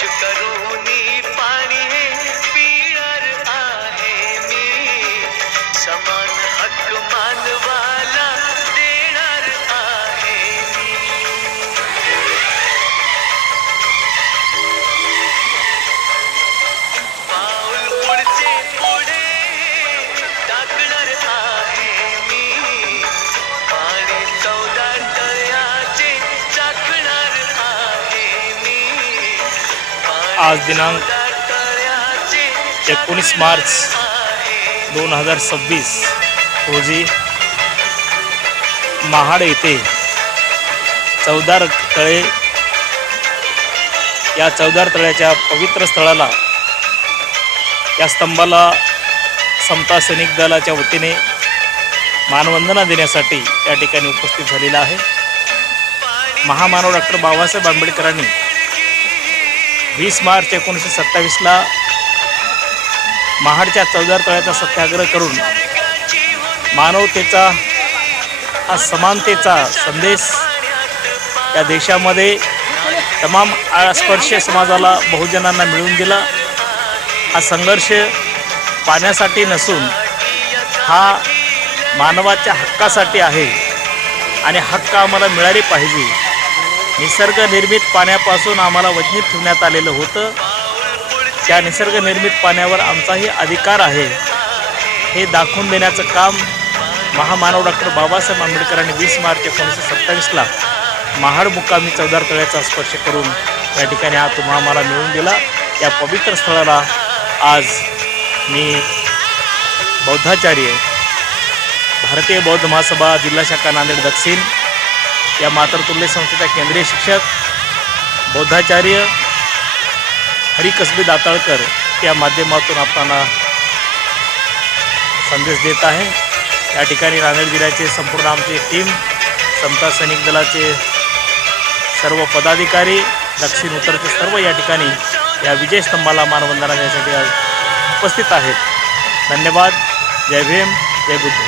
करूनी पाणी हे पिणार आहे मी, समान हक्क मानवाला देणार आहे मी. पाऊल पुढचे पुढे टाकणार आहे मी, पाणी 14 तळ्याचे चाकणार आहे मी. आज दिनांक 19 मार्च 2026 रोजी महाड येथे 14 तळे या 14 तळ्याच्या पवित्र स्थळाला, या स्तंभाला समता सैनिक दलाच्या वतीने मानवंदना देण्यासाठी या ठिकाणी उपस्थित झालेला आहे. महामानव डॉक्टर बाबासाहेब आंबेडकरांनी 20 मार्च 1927ला महाडच्या 14 तळ्याचा सत्याग्रह करून मानवतेचा हा समानतेचा संदेश या देशामध्ये तमाम अस्पृश्य समाजाला, बहुजनांना मिळवून दिला. हा संघर्ष पाण्यासाठी नसून हा मानवाच्या हक्कासाठी आहे आणि हक्क आम्हाला मिळाले पाहिजे. निसर्गनिर्मित पाण्यापासून आम्हाला वंचित ठेवण्यात आलेलं होतं. त्या निसर्गनिर्मित पाण्यावर आमचाही अधिकार आहे हे दाखवून देण्याचं काम महामानव डॉक्टर बाबासाहेब आंबेडकरांनी 20 मार्च 1927ला महाड मुक्कामी 14 तळ्याचा स्पर्श करून या ठिकाणी हा तुम्हा आम्हाला मिळवून दिला. या पवित्र स्थळाला आज मी बौद्धाचार्य, भारतीय बौद्ध महासभा जिल्हा शाखा नांदेड दक्षिण या मातृतुल्य संस्थेचा केंद्रीय शिक्षक बौद्धाचार्य हरी कसबे दाताळकर या माध्यमातून आपल्याला संदेश देत आहे. या ठिकाणी नांदेड जिल्ह्याचे संपूर्ण आमची टीम, समता सैनिक दलाचे सर्व पदाधिकारी, दक्षिण उत्तरचे सर्व या ठिकाणी या विजय स्तंभाला मानवंदना देण्यासाठी उपस्थित आहेत. धन्यवाद. जय भीम, जय बुद्ध.